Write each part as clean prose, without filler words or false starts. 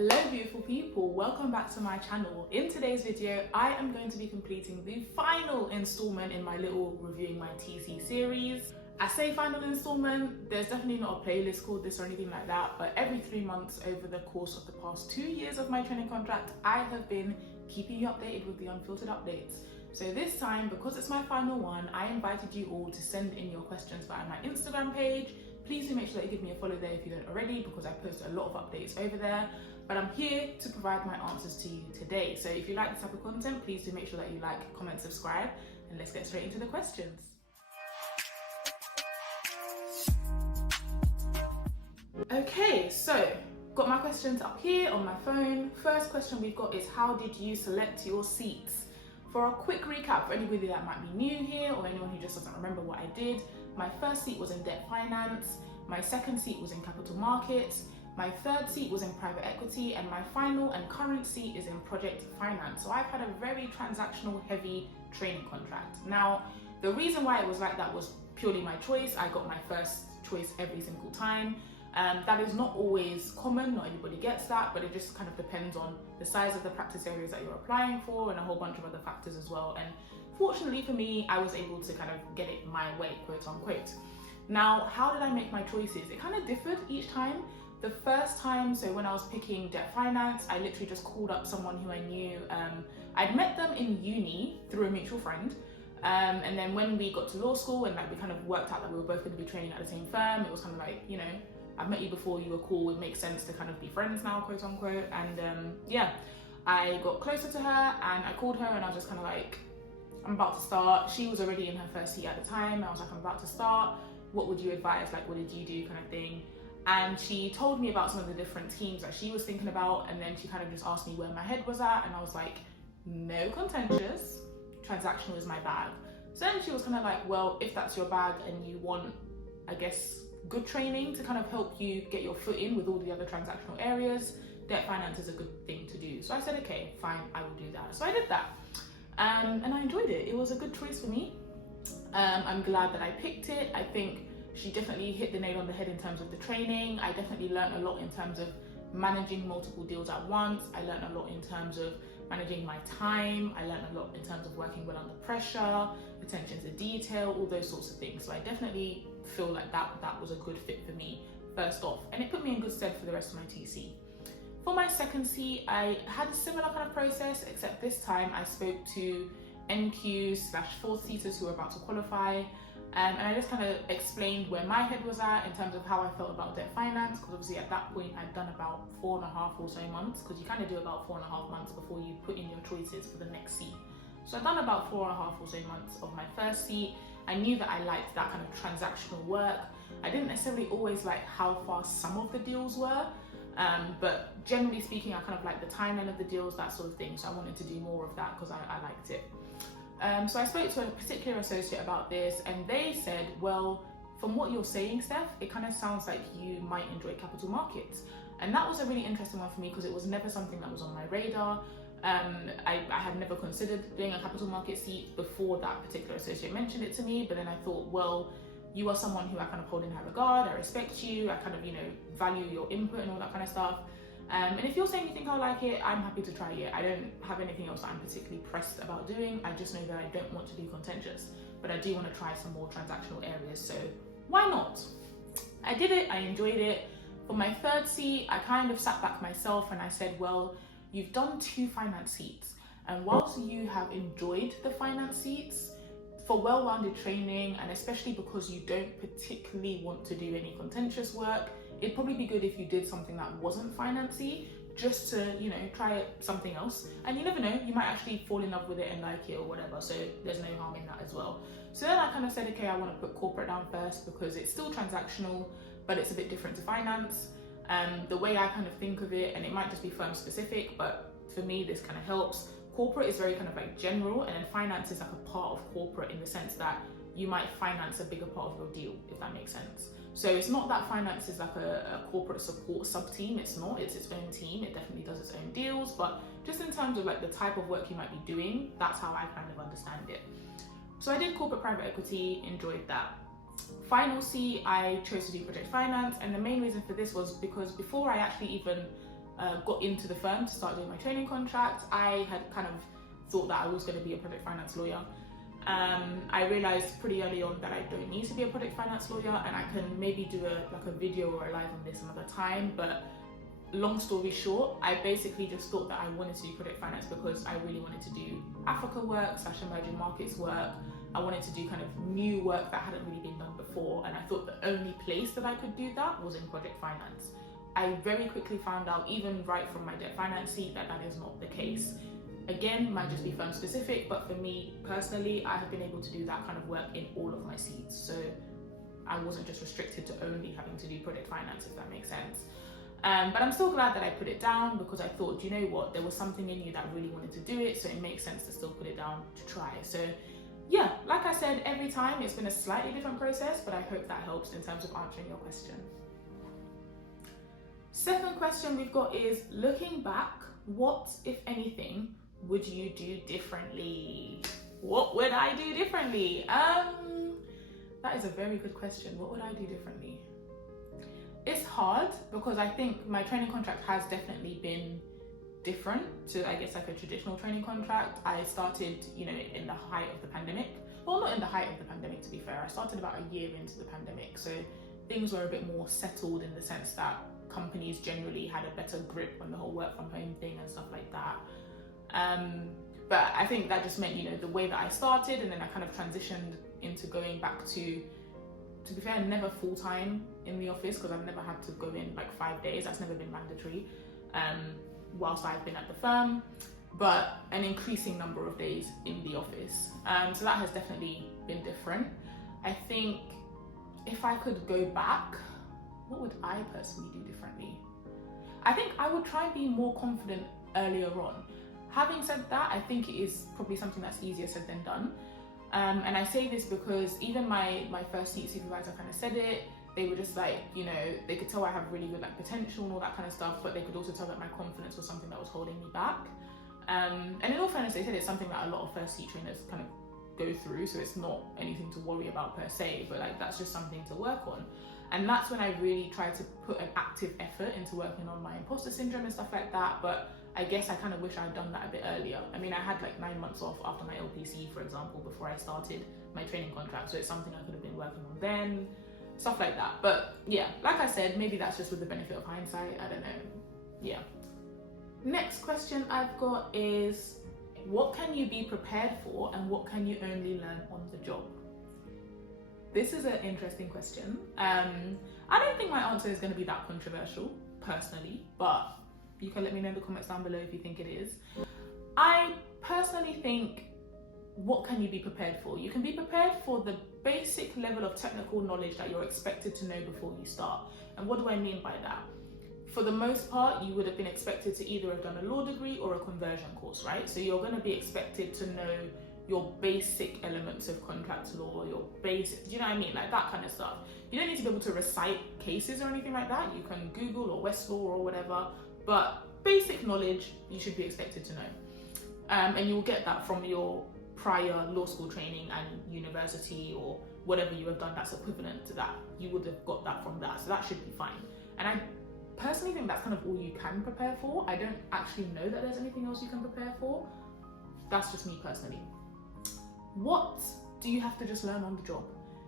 Hello beautiful people, welcome back to my channel. In today's video, I am going to be completing the final installment in my little Reviewing My TC series. I say final installment, there's definitely not a playlist called this or anything like that, but every 3 months over the course of the past 2 years of my training contract, I have been keeping you updated with the unfiltered updates. So this time, because it's my final one, I invited you all to send in your questions via my Instagram page. Please do make sure that you give me a follow there if you don't already, because I post a lot of updates over there. But I'm here to provide my answers to you today. So if you like this type of content, please do make sure that you like, comment, subscribe, and let's get straight into the questions. Okay, so got my questions up here on my phone. First question we've got is, how did you select your seats? For a quick recap, for anybody that might be new here or anyone who just doesn't remember what I did, my first seat was in debt finance, my second seat was in capital markets, my third seat was in private equity, and my final and current seat is in project finance. So I've had a very transactional heavy training contract. Now, the reason why it was like that was purely my choice. I got my first choice every single time. That is not always common, not everybody gets that, but it just kind of depends on the size of the practice areas that you're applying for and a whole bunch of other factors as well. And fortunately for me, I was able to kind of get it my way, quote unquote. Now, how did I make my choices? It kind of differed each time. The first time, so when I was picking debt finance, I literally just called up someone who I knew. I'd met them in uni through a mutual friend. And then when we got to law school and we kind of worked out that we were both going to be training at the same firm, it was kind of like, you know, I've met you before, you were cool, it makes sense to kind of be friends now, quote unquote. And yeah, I got closer to her and I called her and I was just kind of like, I'm about to start. She was already in her first seat at the time. I was like, I'm about to start. What would you advise? Like, what did you do, kind of thing? And she told me about some of the different teams that she was thinking about. And then she kind of just asked me where my head was at. And I was like, no contentious, transactional is my bag. So then she was kind of like, well, if that's your bag and you want, I guess, good training to kind of help you get your foot in with all the other transactional areas, debt finance is a good thing to do. So I said, okay, fine, I will do that. So I did that. And I enjoyed it. It was a good choice for me. I'm glad that I picked it. I think she definitely hit the nail on the head in terms of the training. I definitely learned a lot in terms of managing multiple deals at once. I learned a lot in terms of managing my time. I learned a lot in terms of working well under pressure, attention to detail, all those sorts of things. So I definitely feel like that was a good fit for me first off. And it put me in good stead for the rest of my TC. For my second seat, I had a similar kind of process, except this time I spoke to NQs/fourth seaters who were about to qualify. And I just kind of explained where my head was at in terms of how I felt about debt finance, because obviously at that point I'd done about 4.5 or so months, because you kind of do about 4.5 months before you put in your choices for the next seat. So I'd done about 4.5 or so months of my first seat. I knew that I liked that kind of transactional work. I didn't necessarily always like how fast some of the deals were, but generally speaking, I kind of liked the timeline of the deals, that sort of thing. So I wanted to do more of that because I liked it. So I spoke to a particular associate about this and they said, well, from what you're saying, Steph, it kind of sounds like you might enjoy capital markets. And that was a really interesting one for me because it was never something that was on my radar. I had never considered doing a capital market seat before that particular associate mentioned it to me, but then I thought, well, you are someone who I kind of hold in high regard, I respect you, I kind of, you know, value your input and all that kind of stuff. And if you're saying you think I like it, I'm happy to try it. I don't have anything else that I'm particularly pressed about doing. I just know that I don't want to be contentious, but I do want to try some more transactional areas. So why not? I did it, I enjoyed it. For my third seat, I kind of sat back myself and I said, well, you've done 2 finance seats. And whilst you have enjoyed the finance seats, for well-rounded training, and especially because you don't particularly want to do any contentious work, it'd probably be good if you did something that wasn't financy, just to, you know, try something else. And you never know, you might actually fall in love with it and like it or whatever. So there's no harm in that as well. So then I kind of said, okay, I want to put corporate down first because it's still transactional, but it's a bit different to finance. The way I kind of think of it, and it might just be firm specific, but for me, this kind of helps. Corporate is very kind of like general, and then finance is like a part of corporate in the sense that you might finance a bigger part of your deal, if that makes sense. So it's not that finance is like a corporate support sub-team, it's not, it's its own team, it definitely does its own deals, but just in terms of like the type of work you might be doing, that's how I kind of understand it. So I did corporate private equity, enjoyed that. Final C, I chose to do project finance, and the main reason for this was because before I actually even got into the firm to start doing my training contract, I had kind of thought that I was going to be a project finance lawyer. I realized pretty early on that I don't need to be a project finance lawyer, and I can maybe do a video or a live on this another time. But long story short, I basically just thought that I wanted to do project finance because I really wanted to do Africa work / emerging markets work. I wanted to do kind of new work that hadn't really been done before, and I thought the only place that I could do that was in project finance. I very quickly found out, even right from my debt finance seat, that that is not the case. Again, might just be firm specific, but for me personally, I have been able to do that kind of work in all of my seats. So I wasn't just restricted to only having to do project finance, if that makes sense. But I'm still glad that I put it down, because I thought, you know what, there was something in you that really wanted to do it, so it makes sense to still put it down to try. So yeah, like I said, every time it's been a slightly different process, but I hope that helps in terms of answering your question. Second question we've got is, looking back, what, if anything, would you do differently? What would I do differently? That is a very good question. What would I do differently? It's hard because I think my training contract has definitely been different to, I guess, like a traditional training contract. I started, in the height of the pandemic. Well, not in the height of the pandemic, to be fair. I started about a year into the pandemic, so things were a bit more settled in the sense that companies generally had a better grip on the whole work from home thing and stuff like that. But I think that just meant, the way that I started, and then I kind of transitioned into going back to be fair, never full-time in the office, because I've never had to go in like 5 days. That's never been mandatory whilst I've been at the firm, but an increasing number of days in the office. So that has definitely been different. I think if I could go back, what would I personally do differently? I think I would try and be more confident earlier on. Having said that, I think it is probably something that's easier said than done. And I say this because even my first seat supervisor kind of said it. They were just like, they could tell I have really good potential and all that kind of stuff, but they could also tell that my confidence was something that was holding me back. And in all fairness, they said it's something that a lot of first seat trainers kind of go through, so it's not anything to worry about per se, but that's just something to work on. And that's when I really tried to put an active effort into working on my imposter syndrome and stuff like that. But I guess I kind of wish I'd done that a bit earlier. I mean, I had 9 months off after my LPC, for example, before I started my training contract. So it's something I could have been working on then, stuff like that. But yeah, like I said, maybe that's just with the benefit of hindsight. I don't know. Yeah. Next question I've got is, what can you be prepared for and what can you only learn on the job? This is an interesting question. I don't think my answer is going to be that controversial, personally, but you can let me know in the comments down below if you think it is. I personally think, what can you be prepared for? You can be prepared for the basic level of technical knowledge that you're expected to know before you start. And what do I mean by that? For the most part, you would have been expected to either have done a law degree or a conversion course, right? So you're going to be expected to know your basic elements of contract law, your basic, do you know what I mean? That kind of stuff. You don't need to be able to recite cases or anything like that. You can Google or Westlaw or whatever, but basic knowledge you should be expected to know. And you'll get that from your prior law school training and university or whatever you have done that's equivalent to that. You would have got that from that, so that should be fine. And I personally think that's kind of all you can prepare for. I don't actually know that there's anything else you can prepare for. That's just me personally. What do you have to just learn on the job?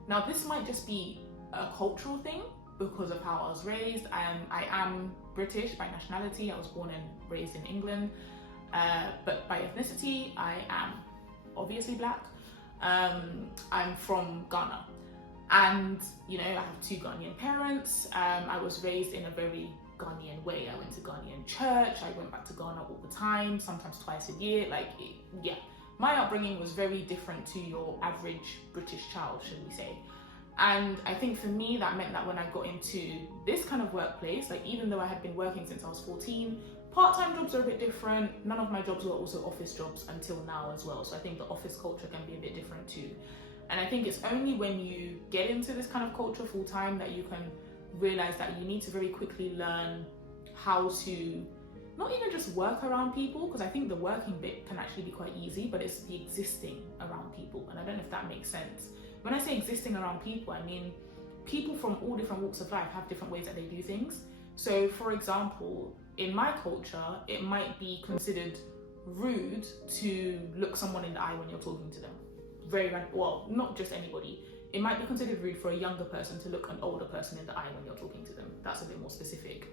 Now, this might just be a cultural thing because of how I was raised. I am British by nationality. I was born and raised in England, but by ethnicity, I am obviously black. I'm from Ghana, and I have 2 Ghanaian parents. I was raised in a very Ghanaian way. I went to Ghanaian church. I went back to Ghana all the time, sometimes twice a year. Yeah. My upbringing was very different to your average British child, should we say. And I think for me, that meant that when I got into this kind of workplace, even though I had been working since I was 14, part-time jobs are a bit different. None of my jobs were also office jobs until now as well. So I think the office culture can be a bit different too. And I think it's only when you get into this kind of culture full-time that you can realize that you need to very quickly learn how to not even just work around people, because I think the working bit can actually be quite easy, but it's the existing around people. And I don't know if that makes sense. When I say existing around people, I mean people from all different walks of life have different ways that they do things. So for example, in my culture, it might be considered rude to look someone in the eye when you're talking to them. Well, not just anybody. It might be considered rude for a younger person to look an older person in the eye when you're talking to them. That's a bit more specific.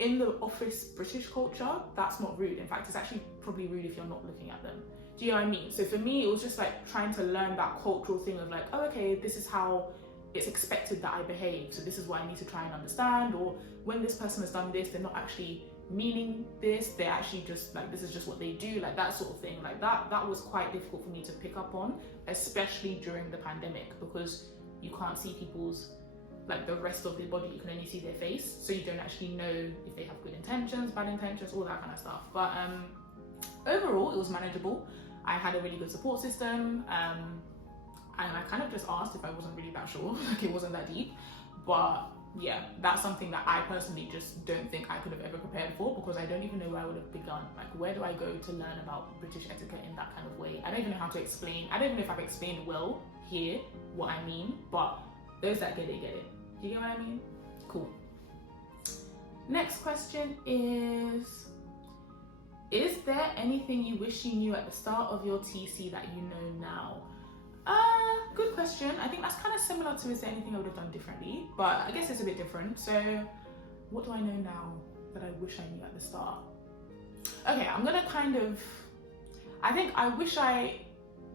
In the office British culture, that's not rude. In fact, it's actually probably rude if you're not looking at them. Do you know what I mean? So for me, it was just like trying to learn that cultural thing of like, oh, okay, this is how it's expected that I behave. So this is what I need to try and understand. Or when this person has done this, they're not actually meaning this. They're actually just like, this is just what they do, like that sort of thing. Like that was quite difficult for me to pick up on, especially during the pandemic, because you can't see people's, like the rest of their body, you can only see their face. So you don't actually know if they have good intentions, bad intentions, all that kind of stuff. But overall, it was manageable. I had a really good support system, and I kind of just asked if I wasn't really that sure, like it wasn't that deep. But yeah, that's something that I personally just don't think I could have ever prepared for, because I don't even know where I would have begun. Like, where do I go to learn about British etiquette in that kind of way? I don't even know how to explain. I don't even know if I've explained well here what I mean, but those that get it, get it. Do you get what I mean? Cool. Next question is there anything you wish you knew at the start of your TC that you know now? Good question. I think that's kind of similar to, is there anything I would have done differently? But I guess it's a bit different. So what do I know now that I wish I knew at the start? Okay, I'm gonna I think I wish I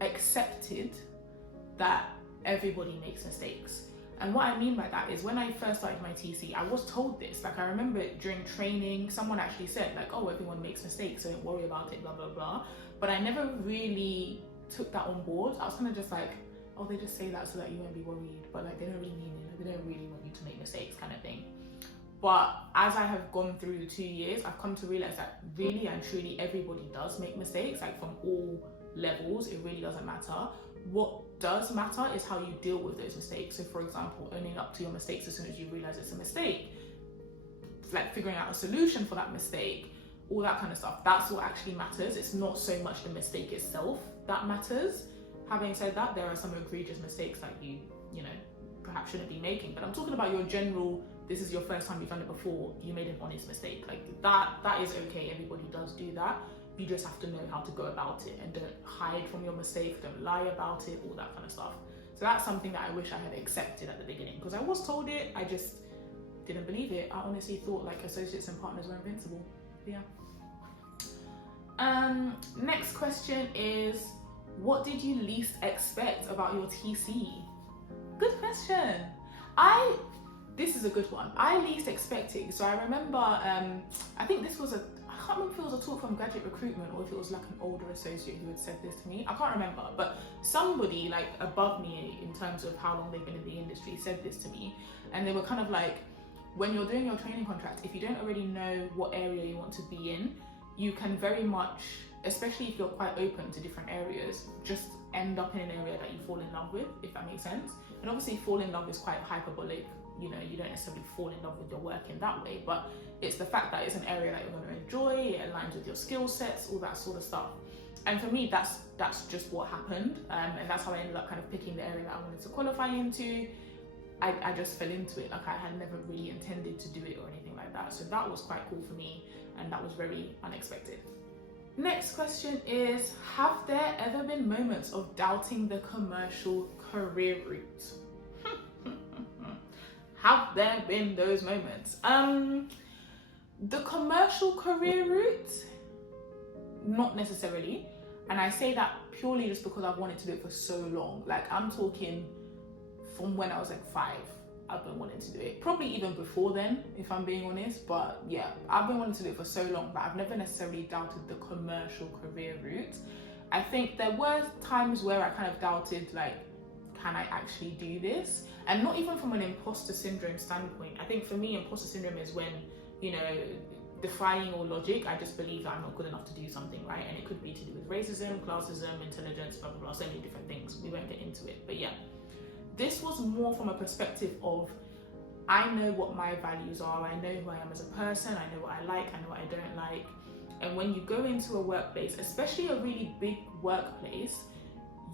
accepted that everybody makes mistakes. And what I mean by that is, when I first started my TC, I was told this. Like, I remember during training, someone actually said like, oh, everyone makes mistakes, so don't worry about it, blah, blah, blah. But I never really took that on board. I was kind of just like, oh, they just say that so that you won't be worried, but like they don't really mean it. They don't really want you to make mistakes, kind of thing. But as I have gone through the 2 years, I've come to realize that really and truly everybody does make mistakes, like from all levels. It really doesn't matter. What does matter is how you deal with those mistakes. So for example, owning up to your mistakes as soon as you realize it's a mistake, like figuring out a solution for that mistake, all that kind of stuff. That's what actually matters. It's not so much the mistake itself that matters. Having said that, there are some egregious mistakes that you know, perhaps shouldn't be making, but I'm talking about your general, this is your first time you've done it before, you made an honest mistake. Like that is okay. Everybody does do that. You just have to know how to go about it, and don't hide from your mistake, don't lie about it, all that kind of stuff. So that's something that I wish I had accepted at the beginning, because I was told it, I just didn't believe it. I honestly thought like associates and partners were invincible. But yeah. Next question is, what did you least expect about your TC? Good question. This is a good one. I least expected, so I remember, I think this was I can't remember if it was a talk from graduate recruitment or if it was like an older associate who had said this to me. I can't remember, but somebody like above me in terms of how long they've been in the industry said this to me. And they were kind of like, when you're doing your training contract, if you don't already know what area you want to be in, you can very much, especially if you're quite open to different areas, just end up in an area that you fall in love with, if that makes sense. And obviously fall in love is quite hyperbolic. You know, you don't necessarily fall in love with your work in that way, but it's the fact that it's an area that you're going to enjoy, it aligns with your skill sets, all that sort of stuff. And for me, that's just what happened, and that's how I ended up kind of picking the area that I wanted to qualify into. I just fell into it. Like, I had never really intended to do it or anything like that, so that was quite cool for me, and that was very unexpected. Next question is, have there ever been moments of doubting the commercial career route? Have there been those moments? The commercial career route, not necessarily. And I say that purely just because I've wanted to do it for so long. Like, I'm talking from when I was like 5, I've been wanting to do it. Probably even before then, if I'm being honest. But yeah, I've been wanting to do it for so long, but I've never necessarily doubted the commercial career route. I think there were times where I kind of doubted, like, can I actually do this? And not even from an imposter syndrome standpoint. I think for me, imposter syndrome is when, you know, defying all logic, I just believe that I'm not good enough to do something, right? And it could be to do with racism, classism, intelligence, blah, blah, blah, so many different things. We won't get into it, but yeah. This was more from a perspective of, I know what my values are, I know who I am as a person, I know what I like, I know what I don't like. And when you go into a workplace, especially a really big workplace,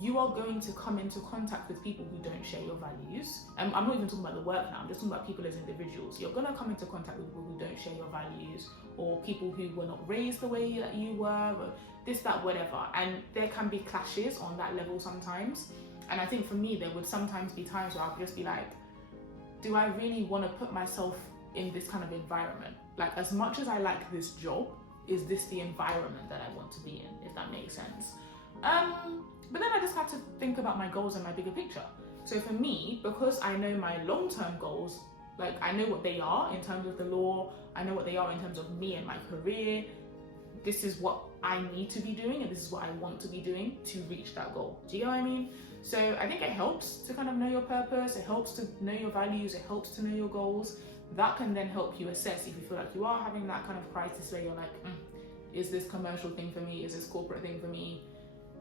you are going to come into contact with people who don't share your values. And I'm not even talking about the work now, I'm just talking about people as individuals. You're going to come into contact with people who don't share your values, or people who were not raised the way that you were, or this, that, whatever. And there can be clashes on that level sometimes. And I think for me, there would sometimes be times where I'll just be like, do I really want to put myself in this kind of environment? Like, as much as I like this job, is this the environment that I want to be in, if that makes sense? But then I just had to think about my goals and my bigger picture. So for me, because I know my long-term goals, like I know what they are in terms of the law, I know what they are in terms of me and my career, this is what I need to be doing and this is what I want to be doing to reach that goal. Do you know what I mean? So I think it helps to kind of know your purpose, it helps to know your values, it helps to know your goals. That can then help you assess if you feel like you are having that kind of crisis where you're like, is this commercial thing for me? Is this corporate thing for me?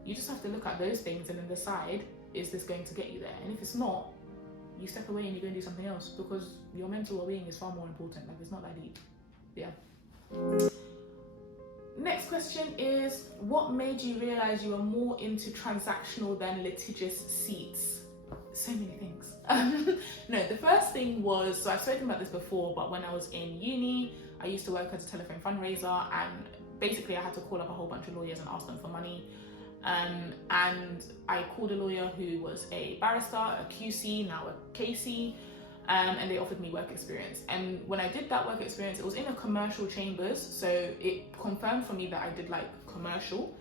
You just have to look at those things and then decide, is this going to get you there? And if it's not, you step away and you go and do something else, because your mental well-being is far more important. Like, it's not that deep. Yeah. Next question is, what made you realize you were more into transactional than litigious seats? So many things. No, the first thing was, so I've spoken about this before, but when I was in uni, I used to work as a telephone fundraiser, and basically I had to call up a whole bunch of lawyers and ask them for money. And I called a lawyer who was a barrister, a QC, now a KC, and they offered me work experience. And when I did that work experience, it was in a commercial chambers, so it confirmed for me that I did like commercial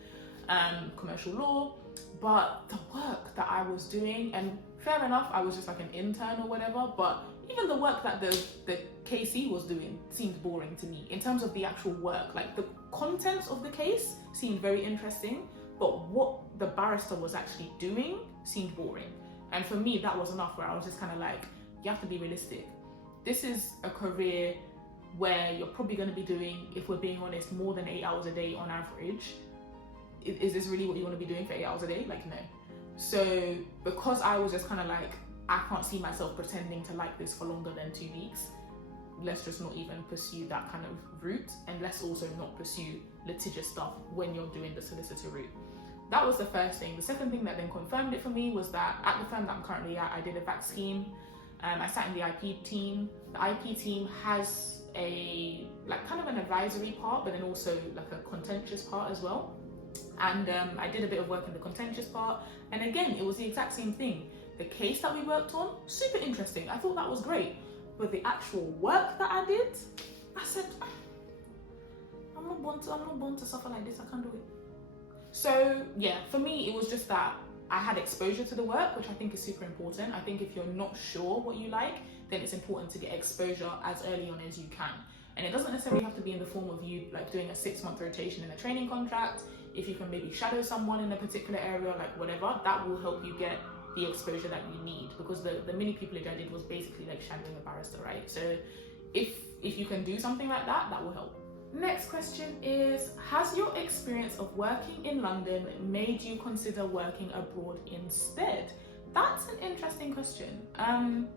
law, but the work that I was doing, and fair enough, I was just like an intern or whatever, but even the work that the KC was doing seemed boring to me in terms of the actual work. Like, the contents of the case seemed very interesting, but what the barrister was actually doing seemed boring. And for me, that was enough, where I was just kind of like, you have to be realistic. This is a career where you're probably going to be doing, if we're being honest, more than 8 hours a day on average. Is this really what you want to be doing for 8 hours a day? Like, no. So because I was just kind of like, I can't see myself pretending to like this for longer than 2 weeks, let's just not even pursue that kind of route, and let's also not pursue litigious stuff when you're doing the solicitor route. That was the first thing. The second thing that then confirmed it for me was that at the firm that I'm currently at, I did a VAC scheme. I sat in the IP team. The IP team has a like kind of an advisory part, but then also like a contentious part as well. And I did a bit of work in the contentious part. And again, it was the exact same thing. The case that we worked on, super interesting. I thought that was great. But the actual work that I did, I said, I'm not born to suffer like this. I can't do it. So yeah, for me, it was just that I had exposure to the work, which I think is super important. I think if you're not sure what you like, then it's important to get exposure as early on as you can. And it doesn't necessarily have to be in the form of you like doing a 6-month rotation in a training contract. If you can maybe shadow someone in a particular area, like whatever, that will help you get the exposure that you need, because the mini pupillage I did was basically like shadowing a barrister, right? So if you can do something like that, that will help. Next question is, has your experience of working in London made you consider working abroad instead? That's an interesting question. And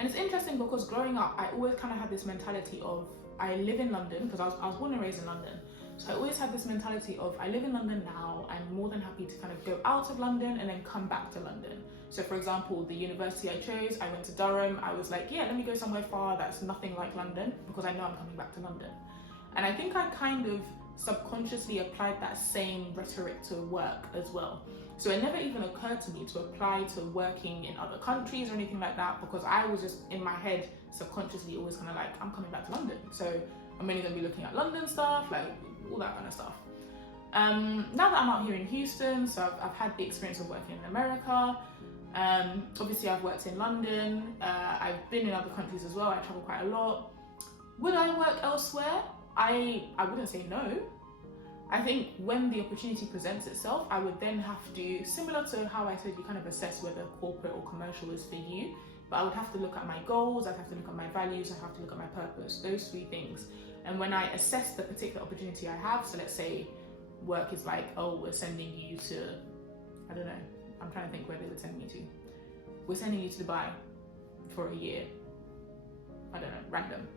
it's interesting because growing up, I always kind of had this mentality of, I live in London, because I was born and raised in London. So I always had this mentality of, I live in London now, I'm more than happy to kind of go out of London and then come back to London. So for example, the university I chose, I went to Durham. I was like, yeah, let me go somewhere far that's nothing like London, because I know I'm coming back to London. And I think I kind of subconsciously applied that same rhetoric to work as well. So it never even occurred to me to apply to working in other countries or anything like that, because I was just in my head subconsciously always kind of like, I'm coming back to London, so I'm only going to be looking at London stuff, like all that kind of stuff. Now that I'm out here in Houston, so I've had the experience of working in America. Obviously I've worked in London, I've been in other countries as well, I travel quite a lot. Would I work elsewhere? I wouldn't say no. I think when the opportunity presents itself, I would then have to, similar to how I said you kind of assess whether corporate or commercial is for you, but I would have to look at my goals, I'd have to look at my values, I'd have to look at my purpose, those 3 things. And when I assess the particular opportunity I have, so let's say work is like, oh, we're sending you to, I don't know, I'm trying to think where they would send me to. We're sending you to Dubai for a year. I don't know, random.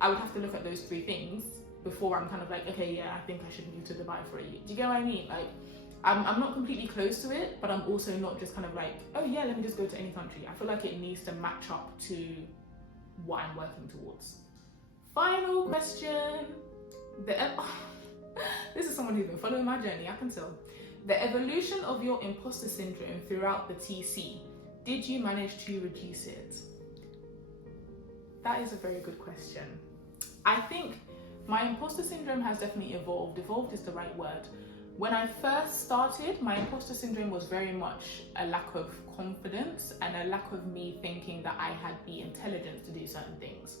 I would have to look at those 3 things before I'm kind of like, okay, yeah, I think I should move to Dubai for a year. Do you get what I mean? Like, I'm not completely close to it, but I'm also not just kind of like, oh yeah, let me just go to any country. I feel like it needs to match up to what I'm working towards. Final question. This is someone who's been following my journey, I can tell. The evolution of your imposter syndrome throughout the TC, did you manage to reduce it? That is a very good question. I think my imposter syndrome has definitely evolved. Evolved is the right word. When I first started, my imposter syndrome was very much a lack of confidence and a lack of me thinking that I had the intelligence to do certain things.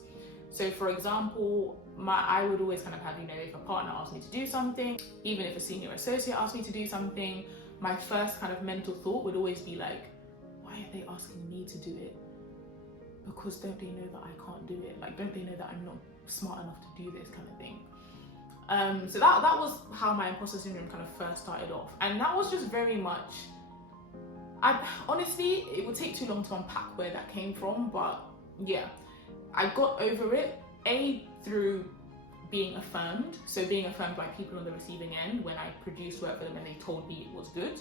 So for example, I would always kind of have, if a partner asked me to do something, even if a senior associate asked me to do something, my first kind of mental thought would always be like, why are they asking me to do it? Because don't they know that I can't do it? Like, don't they know that I'm not smart enough to do this kind of thing? So that was how my imposter syndrome kind of first started off. And that was just very much, honestly, it would take too long to unpack where that came from, but yeah, I got over it, through being affirmed. So being affirmed by people on the receiving end when I produced work for them and they told me it was good.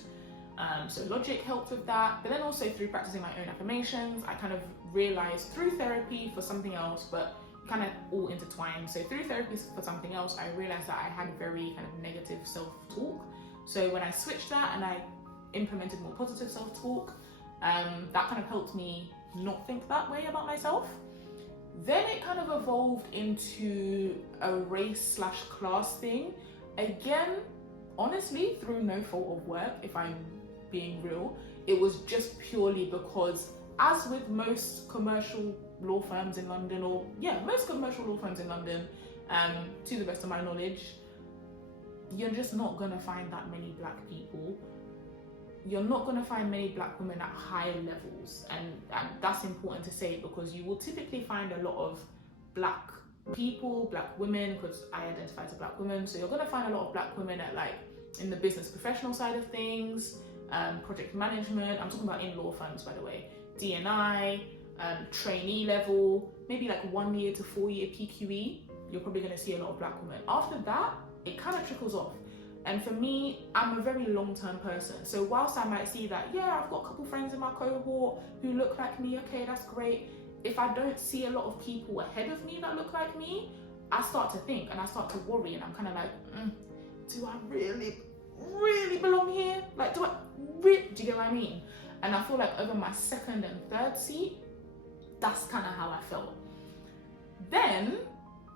So logic helped with that, but then also through practicing my own affirmations, I kind of realized through therapy for something else, but kind of all intertwined. So through therapy for something else, I realized that I had very kind of negative self-talk. So when I switched that and I implemented more positive self-talk, that kind of helped me not think that way about myself. Then it kind of evolved into a race/class thing. Again, honestly, through no fault of work, if I'm being real, it was just purely because, as with most commercial law firms in London, most commercial law firms in London, to the best of my knowledge, you're just not gonna find that many black people. You're not going to find many black women at higher levels, and that's important to say, because you will typically find a lot of black people, black women, because I identify as a black woman, so you're going to find a lot of black women at in the business professional side of things, project management. I'm talking about in law firms, by the way, D&I, trainee level, maybe 1 year to 4 year PQE. You're probably going to see a lot of black women. After that, it kind of trickles off. And for me, I'm a very long-term person. So whilst I might see that, yeah, I've got a couple friends in my cohort who look like me, okay, that's great. If I don't see a lot of people ahead of me that look like me, I start to think and I start to worry, and I'm kind of like, do I really belong here? Do you get what I mean? And I feel like over my second and third seat, that's kind of how I felt. Then,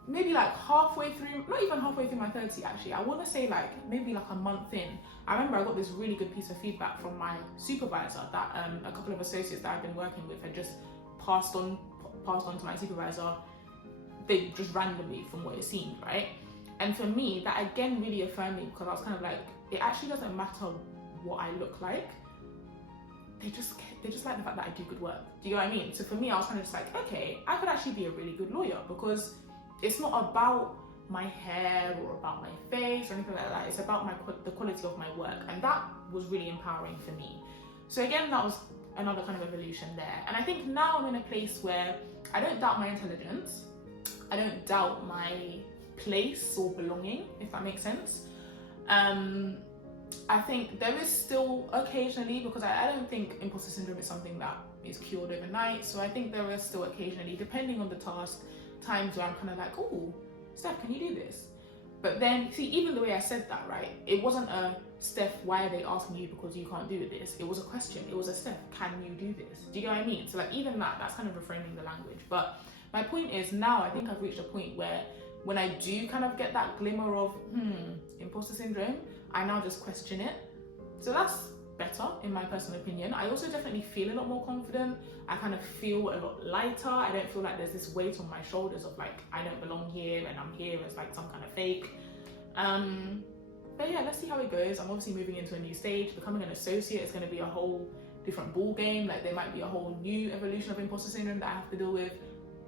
maybe halfway through, not even halfway through my third seat actually, I want to say maybe a month in, I remember I got this really good piece of feedback from my supervisor that a couple of associates that I've been working with had just passed on to my supervisor. They just randomly, from what it seemed, right? And for me, that again really affirmed me, because I was kind of like, it actually doesn't matter what I look like. They just like the fact that I do good work. Do you know what I mean? So for me, I was kind of just like, okay, I could actually be a really good lawyer, because it's not about my hair or about my face or anything like that. It's about the quality of my work, and that was really empowering for me. So again, that was another kind of evolution there. And I think now I'm in a place where I don't doubt my intelligence. I don't doubt my place or belonging, if that makes sense. I think there is still occasionally, because I don't think imposter syndrome is something that is cured overnight. So I think there is still occasionally, depending on the task, times where I'm kind of like, oh, Steph, can you do this? But then, see, even the way I said that, right? It wasn't a, Steph, why are they asking you because you can't do this? It was a question. It was a, Steph, can you do this? Do you know what I mean? So even that's kind of reframing the language. But my point is, now I think I've reached a point where when I do kind of get that glimmer of, imposter syndrome, I now just question it. So that's better, in my personal opinion. I also definitely feel a lot more confident. I kind of feel a lot lighter. I don't feel like there's this weight on my shoulders of I don't belong here and I'm here as some kind of fake. But yeah, let's see how it goes. I'm obviously moving into a new stage. Becoming an associate is going to be a whole different ball game. There might be a whole new evolution of imposter syndrome that I have to deal with.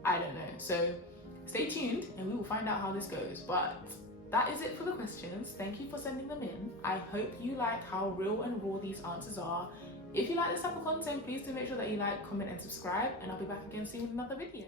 I don't know. So stay tuned and we will find out how this goes. But that is it for the questions. Thank you for sending them in. I hope you like how real and raw these answers are. If you like this type of content, please do make sure that you like, comment and subscribe, and I'll be back again soon with another video.